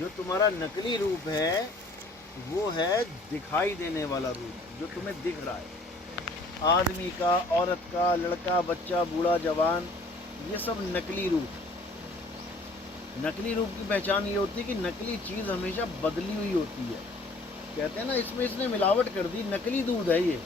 जो तुम्हारा नकली रूप है वो है दिखाई देने वाला रूप, जो तुम्हें दिख रहा है। आदमी का, औरत का, लड़का, बच्चा, बूढ़ा, जवान, ये सब नकली रूप। नकली रूप की पहचान ये होती है कि नकली चीज़ हमेशा बदली हुई होती है। कहते हैं ना, इसमें इसने मिलावट कर दी, नकली दूध है ये,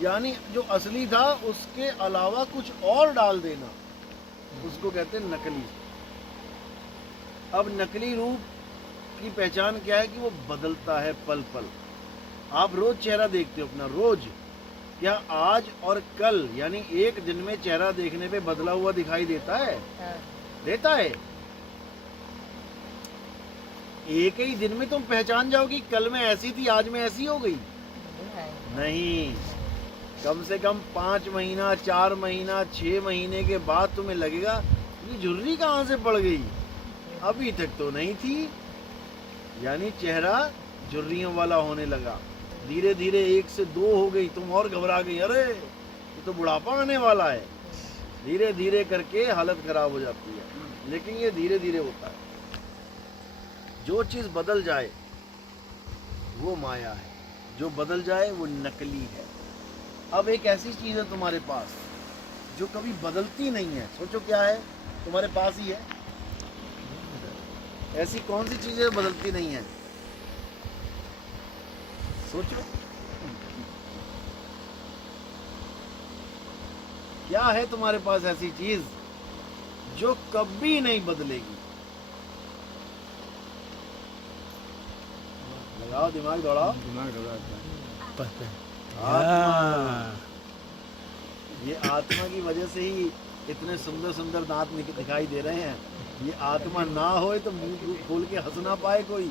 यानी जो असली था उसके अलावा कुछ और डाल देना, उसको कहते हैं नकली। अब नकली रूप की पहचान क्या है कि वो बदलता है पल पल। आप रोज चेहरा देखते हो अपना, रोज, क्या आज और कल यानी एक दिन में चेहरा देखने पे बदला हुआ दिखाई देता है? देता है। एक ही दिन में तुम पहचान जाओगी कल में ऐसी थी आज में ऐसी हो गई? नहीं, कम से कम 5 महीना, 4 महीना, 6 महीने के बाद तुम्हें लगेगा ये झुर्री कहाँ से पड़ गई, अभी तक तो नहीं थी। यानी चेहरा झुर्रियों वाला होने लगा। धीरे धीरे 1 से 2 हो गई, तुम और घबरा गई, अरे ये तो बुढ़ापा आने वाला है। धीरे धीरे करके हालत खराब हो जाती है, लेकिन ये धीरे धीरे होता है। जो चीज़ बदल जाए वो माया है, जो बदल जाए वो नकली है। अब एक ऐसी चीज़ है तुम्हारे पास जो कभी बदलती नहीं है, सोचो क्या है, तुम्हारे पास ही है। ऐसी कौन सी चीज़ें बदलती नहीं है? सोचो क्या है तुम्हारे पास ऐसी चीज जो कभी नहीं बदलेगी? लगाओ दिमाग, दौड़ाओ। आत्मा। ये आत्मा की वजह से ही इतने सुंदर सुंदर दांत दिखाई दे रहे हैं। ये आत्मा ना होए तो मुंह खोल के हंस ना पाए कोई,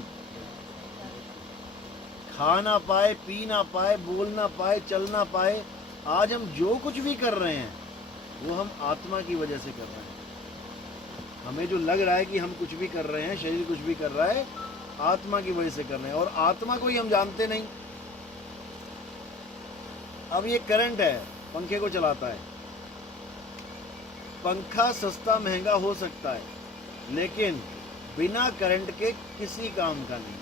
खा ना पाए, पी ना पाए, बोल ना पाए, चल ना पाए। आज हम जो कुछ भी कर रहे हैं वो हम आत्मा की वजह से कर रहे हैं। हमें जो लग रहा है कि हम कुछ भी कर रहे हैं, शरीर कुछ भी कर रहा है, आत्मा की वजह से कर रहे हैं, और आत्मा को ही हम जानते नहीं। अब ये करंट है, पंखे को चलाता है। पंखा सस्ता महंगा हो सकता है, लेकिन बिना करंट के किसी काम का नहीं।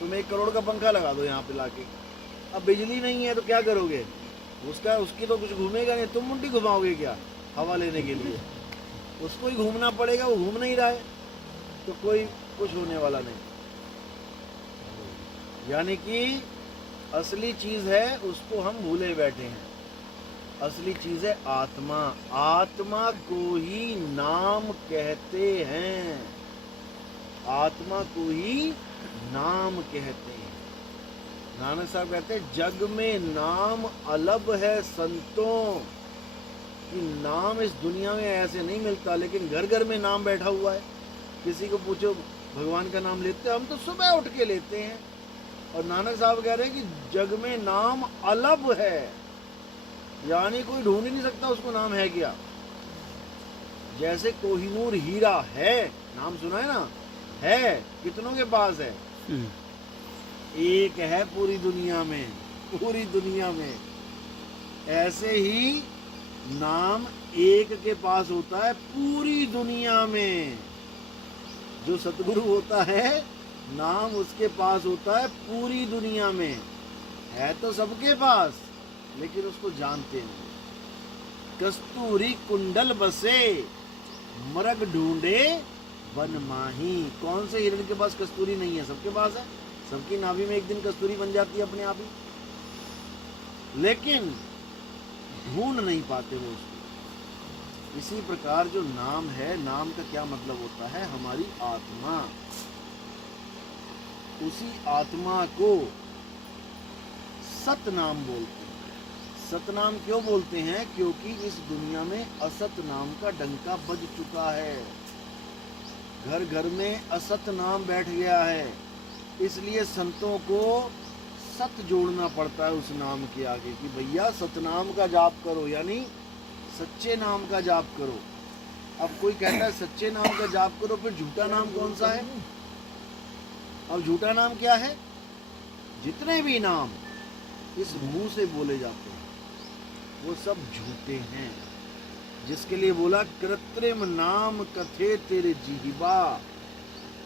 तुम 1 करोड़ का पंखा लगा दो यहाँ पे लाके, अब बिजली नहीं है तो क्या करोगे? उसकी तो कुछ घूमेगा नहीं, तुम मुंडी घुमाओगे क्या हवा लेने के लिए? उसको ही घूमना पड़ेगा, वो घूम नहीं रहा है तो कोई कुछ होने वाला नहीं। यानी कि असली चीज है उसको हम भूले बैठे हैं। असली चीज है आत्मा। आत्मा को ही नाम कहते हैं, आत्मा को ही नाम कहते हैं। नानक साहब कहते हैं जग में नाम अलग है संतों, कि नाम इस दुनिया में ऐसे नहीं मिलता, लेकिन घर घर में नाम बैठा हुआ है। किसी को पूछो भगवान का नाम लेते हैं? हम तो सुबह उठ के लेते हैं। और नानक साहब कह रहे हैं कि जग में नाम अलग है, यानी कोई ढूंढ ही नहीं सकता उसको नाम है क्या। जैसे कोहिनूर हीरा है, नाम सुना है ना, है कितनों के पास है? एक है पूरी दुनिया में, पूरी दुनिया में। ऐसे ही नाम एक के पास होता है पूरी दुनिया में। जो सतगुरु होता है नाम उसके पास होता है पूरी दुनिया में। है तो सबके पास, लेकिन उसको जानते नहीं। कस्तूरी कुंडल बसे मरग ढूंढे वन माही। कौन से हिरण के पास कस्तूरी नहीं है? सबके पास है। सबकी नाभि में एक दिन कस्तूरी बन जाती है अपने आप ही, लेकिन ढूंढ नहीं पाते वो उसको। इसी प्रकार जो नाम है, नाम का क्या मतलब होता है? हमारी आत्मा। उसी आत्मा को सतनाम बोलते हैं। सतनाम क्यों बोलते हैं? क्योंकि इस दुनिया में असत नाम का डंका बज चुका है। घर घर में असत नाम बैठ गया है, इसलिए संतों को सत जोड़ना पड़ता है उस नाम के आगे, कि भैया सतनाम का जाप करो, यानी सच्चे नाम का जाप करो। अब कोई कहता है सच्चे नाम का जाप करो, फिर झूठा नाम कौन सा है? अब झूठा नाम क्या है? जितने भी नाम इस मुंह से बोले जाते हैं वो सब झूठे हैं। जिसके लिए बोला कृत्रिम नाम कथे तेरे जीवा,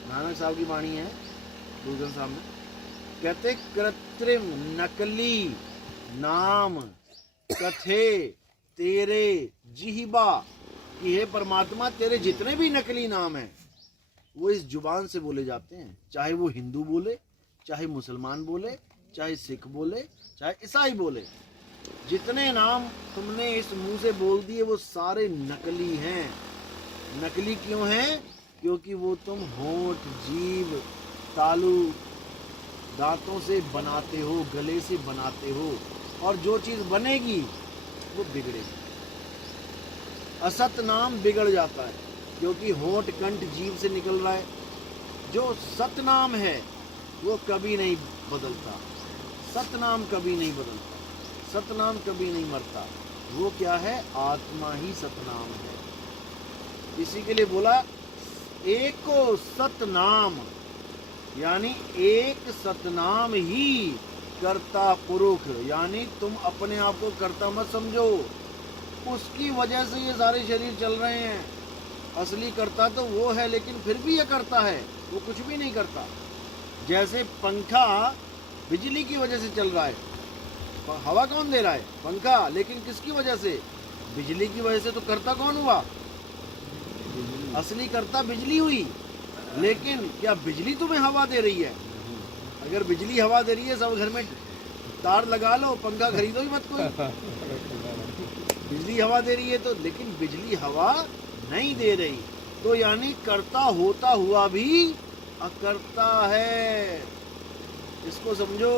नानक साहब की वाणी है, दूसरे सामने कहते कृत्रिम नकली नाम कथे तेरे जिह्वा, कि हे परमात्मा तेरे जितने भी नकली नाम हैं वो इस जुबान से बोले जाते हैं, चाहे वो हिंदू बोले, चाहे मुसलमान बोले, चाहे सिख बोले, चाहे ईसाई बोले, जितने नाम तुमने इस मुंह से बोल दिए वो सारे नकली हैं। नकली क्यों हैं? क्योंकि वो तुम होंठ, जीभ, तालू, दांतों से बनाते हो, गले से बनाते हो, और जो चीज बनेगी वो बिगड़ेगी। असत नाम बिगड़ जाता है क्योंकि होंठ, कंठ, जीभ से निकल रहा है। जो सतनाम है वो कभी नहीं बदलता, सतनाम कभी नहीं बदलता, सतनाम कभी नहीं मरता। वो क्या है? आत्मा ही सतनाम है। इसी के लिए बोला एको सतनाम, यानी एक सतनाम ही कर्ता पुरुष, यानी तुम अपने आप को कर्ता मत समझो, उसकी वजह से ये सारे शरीर चल रहे हैं। असली कर्ता तो वो है, लेकिन फिर भी ये करता है, वो कुछ भी नहीं करता। जैसे पंखा बिजली की वजह से चल रहा है, हवा कौन दे रहा है? पंखा, लेकिन किसकी वजह से? बिजली की वजह से। तो कर्ता कौन हुआ? असली कर्ता बिजली हुई। लेकिन क्या बिजली तुम्हें हवा दे रही है? अगर बिजली हवा दे रही है, सब घर में तार लगा लो, पंखा खरीदो ही मत कोई। बिजली हवा दे रही है तो, लेकिन बिजली हवा नहीं दे रही, तो यानी कर्ता होता हुआ भी अकर्ता है। इसको समझो।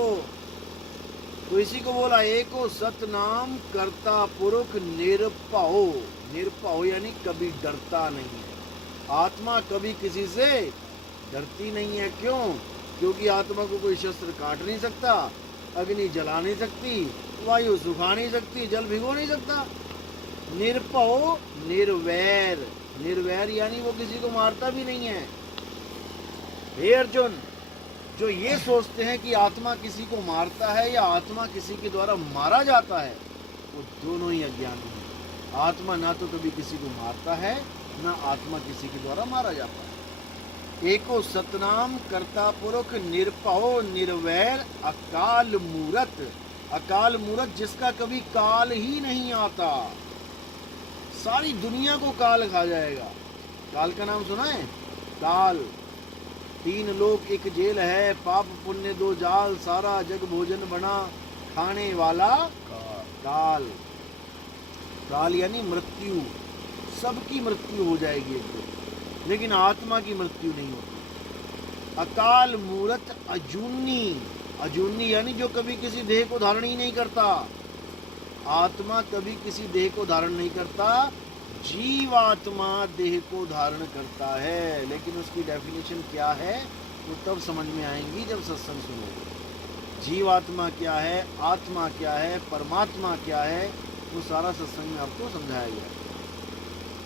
तो इसी को बोला एको सतनाम कर्ता पुरुष निरपहो। निरपहो यानी कभी डरता नहीं है। आत्मा कभी किसी से डरती नहीं है। क्यों? क्योंकि आत्मा को कोई शस्त्र काट नहीं सकता, अग्नि जला नहीं सकती, वायु सुखा नहीं सकती, जल भिगो नहीं सकता। निरपहो निर्वैर। निर्वैर यानी वो किसी को मारता भी नहीं है। हे अर्जुन, जो ये सोचते हैं कि आत्मा किसी को मारता है या आत्मा किसी के द्वारा मारा जाता है, वो दोनों ही अज्ञानी हैं। आत्मा ना तो कभी किसी को मारता है, ना आत्मा किसी के द्वारा मारा जाता है। एको सतनाम कर्ता पुरुष निरपहो निर्वैर अकाल मूरत। अकाल मूरत जिसका कभी काल ही नहीं आता। सारी दुनिया को काल खा जाएगा। काल का नाम सुना है? काल। 3 लोक 1 जेल है, पाप पुण्य 2 जाल, सारा जग भोजन बना खाने वाला काल। काल यानी मृत्यु। सबकी मृत्यु हो जाएगी एक दिन, लेकिन आत्मा की मृत्यु नहीं होती। अकाल मूरत अजूनी। अजूनी यानी जो कभी किसी देह को धारण ही नहीं करता। आत्मा कभी किसी देह को धारण नहीं करता। जीवात्मा देह को धारण करता है, लेकिन उसकी डेफिनेशन क्या है वो तब समझ में आएंगी जब सत्संग सुनोगे। जीवात्मा क्या है, आत्मा क्या है, परमात्मा क्या है, वो सारा सत्संग में आपको समझाया गया।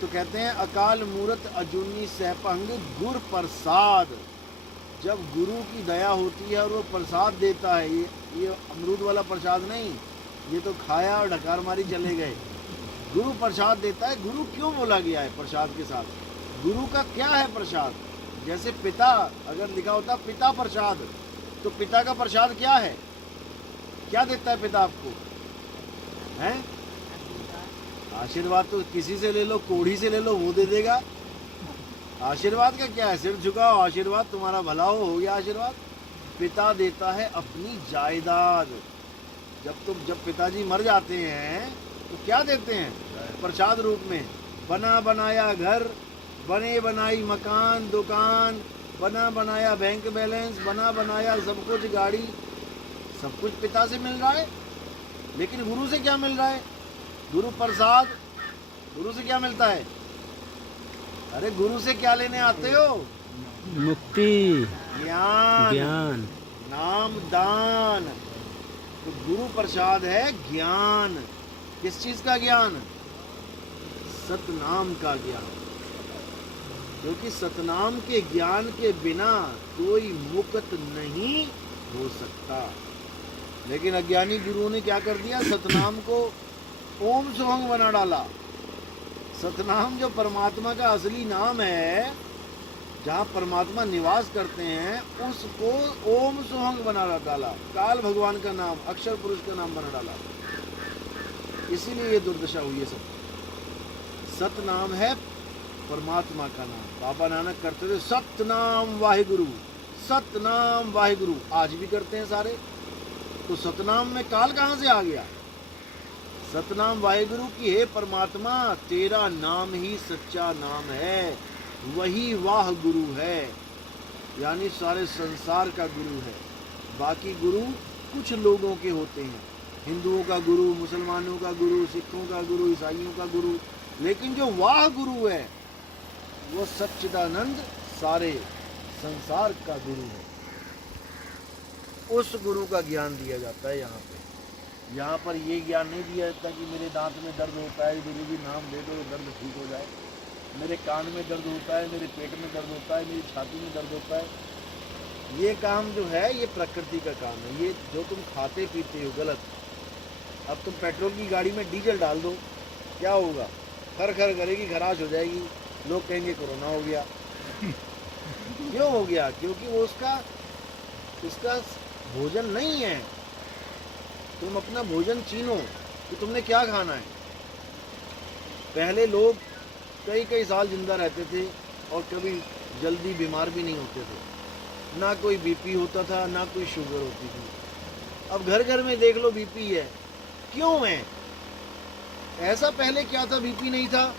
तो कहते हैं अकाल मूरत अजूनी सहपंग गुर प्रसाद। जब गुरु की दया होती है और वो प्रसाद देता है, ये अमरूद वाला प्रसाद नहीं, ये तो खाया और ढकार मारी चले गए। गुरु प्रसाद देता है। गुरु क्यों बोला गया है प्रसाद के साथ? गुरु का क्या है प्रसाद? जैसे पिता अगर लिखा होता पिता प्रसाद, तो पिता का प्रसाद क्या है? क्या देता है पिता आपको? हैं? आशीर्वाद तो किसी से ले लो, कोढ़ी से ले लो, वो दे देगा। आशीर्वाद का क्या है? सिर झुकाओ, आशीर्वाद तुम्हारा भला हो गया आशीर्वाद। पिता देता है अपनी जायदाद। जब पिताजी मर जाते हैं तो क्या देते हैं? प्रसाद रूप में बना बनाया घर, बने बनाई मकान, दुकान, बना बनाया बैंक बैलेंस, बना बनाया सब कुछ, गाड़ी, सब कुछ पिता से मिल रहा है। लेकिन गुरु से क्या मिल रहा है? गुरु प्रसाद। गुरु से क्या मिलता है? अरे गुरु से क्या लेने आते हो? मुक्ति, ज्ञान, ज्ञान, नाम दान। तो गुरु प्रसाद है ज्ञान। किस चीज का ज्ञान? सतनाम का ज्ञान। क्योंकि सतनाम के ज्ञान के बिना कोई मुक्त नहीं हो सकता। लेकिन अज्ञानी गुरुओं ने क्या कर दिया? सतनाम को ओम सोहंग बना डाला। सतनाम जो परमात्मा का असली नाम है, जहाँ परमात्मा निवास करते हैं उसको ओम सोहंग बना डाला, काल भगवान का नाम, अक्षर पुरुष का नाम बना डाला। इसीलिए ये दुर्दशा हुई है सब। सत नाम है परमात्मा का नाम। बाबा नानक करते थे सतनाम वाहिगुरु, सतनाम वाहिगुरु, आज भी करते हैं सारे। तो सतनाम में काल कहाँ से आ गया? सतनाम वाहिगुरु की हे परमात्मा, तेरा नाम ही सच्चा नाम है, वही वाह गुरु है, यानी सारे संसार का गुरु है। बाकी गुरु कुछ लोगों के होते हैं, हिंदुओं का गुरु, मुसलमानों का गुरु, सिखों का गुरु, ईसाइयों का गुरु, लेकिन जो वाह गुरु है वो सच्चिदानंद सारे संसार का गुरु है। उस गुरु का ज्ञान दिया जाता है यहाँ पे। यहाँ पर ये ज्ञान नहीं दिया जाता कि मेरे दांत में दर्द होता है, गुरु जी नाम दे दो दर्द ठीक हो जाए, मेरे कान में दर्द होता है, मेरे पेट में दर्द होता है, मेरी छाती में दर्द होता है। ये काम जो है ये प्रकृति का काम है। ये जो तुम खाते पीते हो गलत। अब तुम पेट्रोल की गाड़ी में डीजल डाल दो, क्या होगा? खर खर करेगी, खराश हो जाएगी, लोग कहेंगे कोरोना हो गया। क्यों हो गया? क्योंकि वो उसका भोजन नहीं है। तुम अपना भोजन चीनो कि तुमने क्या खाना है। पहले लोग कई कई साल जिंदा रहते थे और कभी जल्दी बीमार भी नहीं होते थे। ना कोई बीपी होता था, ना कोई शुगर होती थी। अब घर घर में देख लो बीपी है। क्यों है ऐसा? पहले क्या था बीपी नहीं था?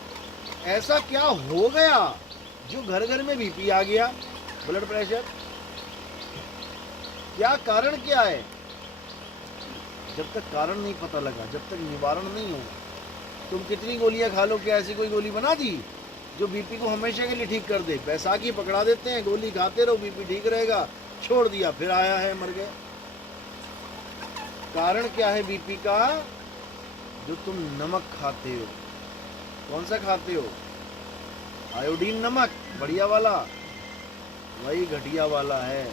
ऐसा क्या हो गया जो घर घर में बीपी आ गया, ब्लड प्रेशर? क्या कारण क्या है? जब तक कारण नहीं पता लगा, जब तक निवारण नहीं होगा, तुम कितनी गोलियां खा लो, क्या ऐसी कोई गोली बना दी जो बीपी को हमेशा के लिए ठीक कर दे? बैसाखी पकड़ा देते हैं, गोली खाते रहो बीपी ठीक रहेगा, छोड़ दिया फिर आया है मर गया। कारण क्या है बीपी का? जो तुम नमक खाते हो। कौन सा खाते हो? आयोडीन नमक, बढ़िया वाला, वही घटिया वाला है।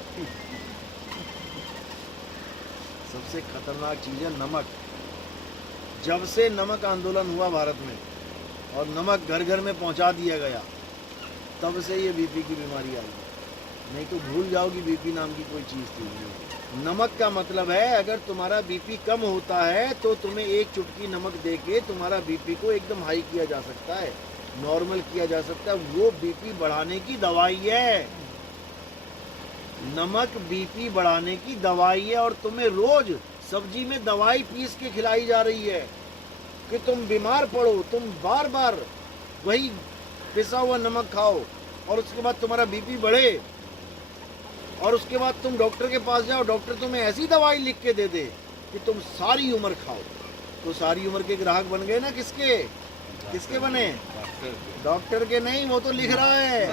सबसे खतरनाक चीज है नमक। जब से नमक आंदोलन हुआ भारत में और नमक घर घर में पहुंचा दिया गया, तब से ये बीपी की बीमारी आई। नहीं तो भूल जाओ कि बीपी नाम की कोई चीज थी। नमक का मतलब है अगर तुम्हारा बीपी कम होता है तो तुम्हें एक चुटकी नमक देके तुम्हारा बीपी को एकदम हाई किया जा सकता है, नॉर्मल किया जा सकता है। वो बीपी बढ़ाने की दवाई है। नमक बीपी बढ़ाने की दवाई है और तुम्हें रोज सब्जी में दवाई पीस के खिलाई जा रही है कि तुम बीमार पड़ो, तुम बार बार वही पिसा हुआ नमक खाओ और उसके बाद तुम्हारा बीपी बढ़े और उसके बाद तुम डॉक्टर के पास जाओ, डॉक्टर तुम्हें ऐसी दवाई लिख के दे दे कि तुम सारी उम्र खाओ। तो सारी उम्र के ग्राहक बन गए ना। किसके किसके बने? डॉक्टर के नहीं, वो तो लिख रहा है,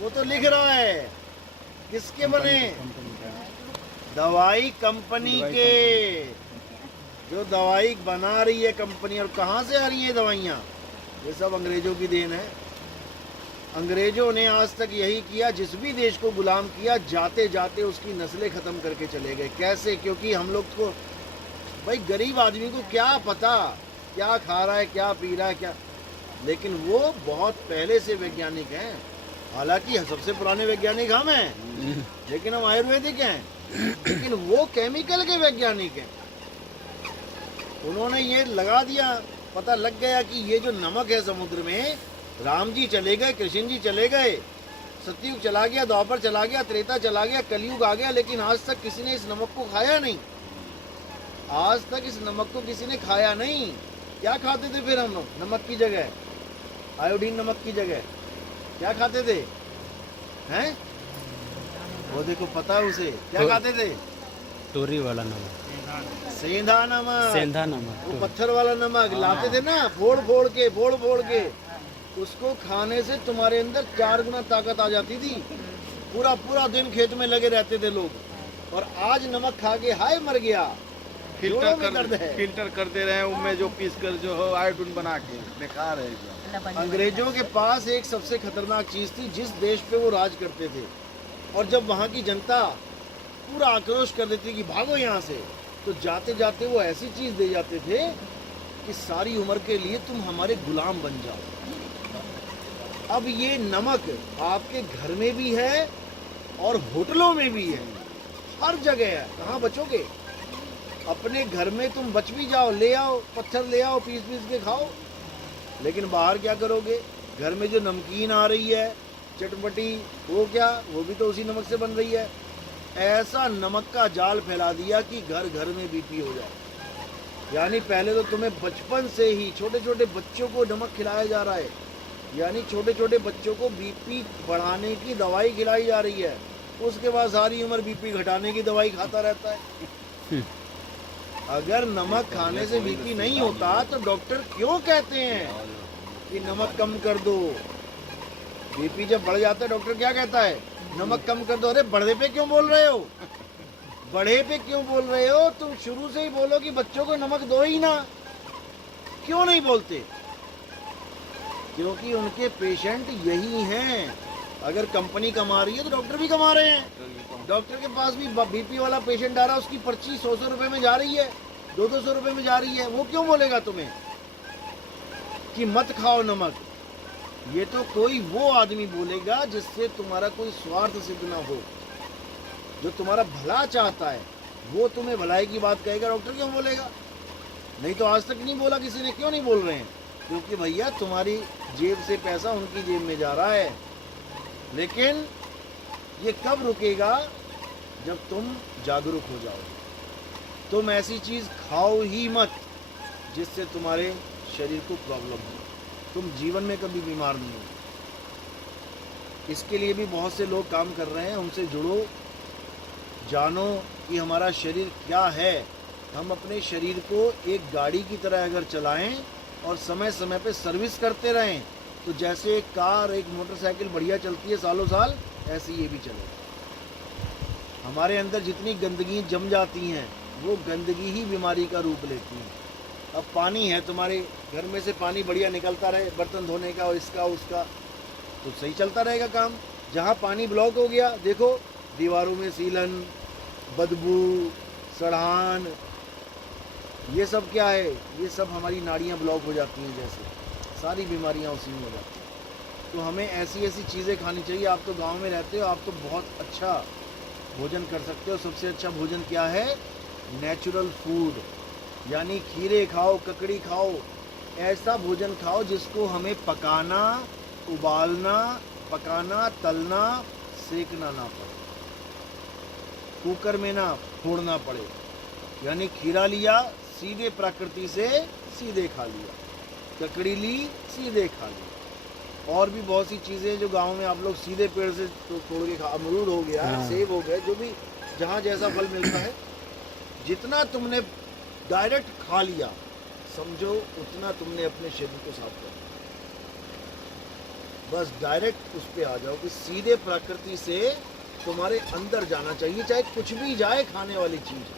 वो तो लिख रहा है। किसके बने? दवाई कंपनी के। जो दवाई बना रही है कंपनी, और कहाँ से आ रही है दवाइयाँ? ये सब अंग्रेजों की देन है। अंग्रेजों ने आज तक यही किया, जिस भी देश को गुलाम किया, जाते जाते उसकी नस्लें खत्म करके चले गए। कैसे? क्योंकि हम लोग को, भाई गरीब आदमी को क्या पता क्या खा रहा है, क्या पी रहा है, क्या। लेकिन वो बहुत पहले से वैज्ञानिक हैं। हालांकि सबसे पुराने वैज्ञानिक हम हैं, लेकिन हम आयुर्वेदिक हैं, लेकिन वो केमिकल के वैज्ञानिक हैं। उन्होंने ये लगा दिया, पता लग गया कि ये जो नमक है समुद्र में, राम जी चले गए, कृष्ण जी चले गए, सतयुग चला गया, द्वापर चला गया, त्रेता चला गया, कलयुग आ गया, लेकिन आज तक किसी ने इस नमक को खाया नहीं। आज तक इस नमक को किसी ने खाया नहीं। क्या खाते थे फिर हम लोग? नमक की जगह, आयोडीन नमक की जगह क्या खाते थे? हैं? वो देखो, पता है उसे क्या खाते थे? टोरी वाला नमक, सेंधा नमक, सेंधा नमक, वो पत्थर वाला नमक लाते थे ना, फोड़ फोड़ के। उसको खाने से तुम्हारे अंदर 4 गुना ताकत आ जाती थी। पूरा पूरा दिन खेत में लगे रहते थे लोग। और आज नमक खा के हाय मर गया। फिल्टर करते रहे उनमें जो पीस कर जो हो आयोडीन बना के, बेकार है। अंग्रेजों के पास एक सबसे खतरनाक चीज थी, जिस देश पे वो राज करते थे, और जब वहाँ की जनता पूरा आक्रोश कर देती कि भागो यहाँ से, तो जाते जाते वो ऐसी चीज दे जाते थे कि सारी उम्र के लिए तुम हमारे गुलाम बन जाओ। अब ये नमक आपके घर में भी है और होटलों में भी है, हर जगह है। कहाँ बचोगे? अपने घर में तुम बच भी जाओ, ले आओ पत्थर, ले आओ पीस पीस के खाओ, लेकिन बाहर क्या करोगे? घर में जो नमकीन आ रही है चटपटी, वो क्या, वो भी तो उसी नमक से बन रही है। ऐसा नमक का जाल फैला दिया कि घर घर में बीपी हो जाए। यानी पहले तो तुम्हें बचपन से ही छोटे छोटे बच्चों को नमक खिलाया जा रहा है, यानी छोटे छोटे बच्चों को बीपी बढ़ाने की दवाई खिलाई जा रही है, उसके बाद सारी उम्र बीपी घटाने की दवाई खाता रहता है। अगर नमक खाने से बीपी नहीं होता तो डॉक्टर क्यों कहते हैं कि नमक कम कर दो? बीपी जब बढ़ जाता है डॉक्टर क्या कहता है? नमक कम कर दो। अरे बढ़े पे क्यों बोल रहे हो? बढ़े पे क्यों बोल रहे हो? तुम शुरू से ही बोलो कि बच्चों को नमक दो ही ना। क्यों नहीं बोलते? क्योंकि उनके पेशेंट यही हैं। अगर कंपनी कमा रही है तो डॉक्टर भी कमा रहे हैं। डॉक्टर के पास भी बीपी वाला पेशेंट आ रहा है, उसकी पर्ची 100 रुपए में जा रही है, 200 रुपए में जा रही है। वो क्यों बोलेगा तुम्हें कि मत खाओ नमक? ये तो कोई वो आदमी बोलेगा जिससे तुम्हारा कोई स्वार्थ सिद्ध ना हो, जो तुम्हारा भला चाहता है, वो तुम्हें भलाई की बात कहेगा। डॉक्टर क्यों बोलेगा? नहीं तो आज तक नहीं बोला किसी ने। क्यों नहीं बोल रहे हैं? क्योंकि भैया तुम्हारी जेब से पैसा उनकी जेब में जा रहा है। लेकिन ये कब रुकेगा? जब तुम जागरूक हो जाओ। तुम ऐसी चीज़ खाओ ही मत जिससे तुम्हारे शरीर को प्रॉब्लम हो। तुम जीवन में कभी बीमार नहीं हो। इसके लिए भी बहुत से लोग काम कर रहे हैं। उनसे जुड़ो, जानो कि हमारा शरीर क्या है। हम अपने शरीर को एक गाड़ी की तरह अगर चलाएं और समय समय पे सर्विस करते रहें, तो जैसे एक कार, एक मोटरसाइकिल बढ़िया चलती है सालों साल, ऐसे ये भी चले। हमारे अंदर जितनी गंदगी जम जाती हैं, वो गंदगी ही बीमारी का रूप लेती हैं। अब पानी है, तुम्हारे घर में से पानी बढ़िया निकलता रहे, बर्तन धोने का और इसका उसका, तो सही चलता रहेगा काम। जहाँ पानी ब्लॉक हो गया, देखो दीवारों में सीलन, बदबू, सड़ान, ये सब क्या है? ये सब हमारी नाड़ियाँ ब्लॉक हो जाती हैं, जैसे सारी बीमारियाँ उसी में हो जाती हैं। तो हमें ऐसी ऐसी चीज़ें खानी चाहिए। आप तो गांव में रहते हो, आप तो बहुत अच्छा भोजन कर सकते हो। सबसे अच्छा भोजन क्या है? नेचुरल फूड, यानी खीरे खाओ, ककड़ी खाओ, ऐसा भोजन खाओ जिसको हमें पकाना, उबालना, पकाना, तलना, सेकना ना पड़े, कुकर में ना फोड़ना पड़े। यानी खीरा लिया, सीधे प्रकृति से सीधे खा लिया, ककड़ी ली, सीधे खा लिया। और भी बहुत सी चीज़ें हैं जो गांव में आप लोग सीधे पेड़ से तो तोड़ के खा। अमरूद हो गया, सेब हो गया, जो भी जहाँ जैसा फल मिलता है, जितना तुमने डायरेक्ट खा लिया, समझो उतना तुमने अपने शरीर को साफ कर दिया। बस डायरेक्ट उस पे आ जाओ कि सीधे प्रकृति से तुम्हारे अंदर जाना चाहिए, चाहे कुछ भी जाए खाने वाली चीज़।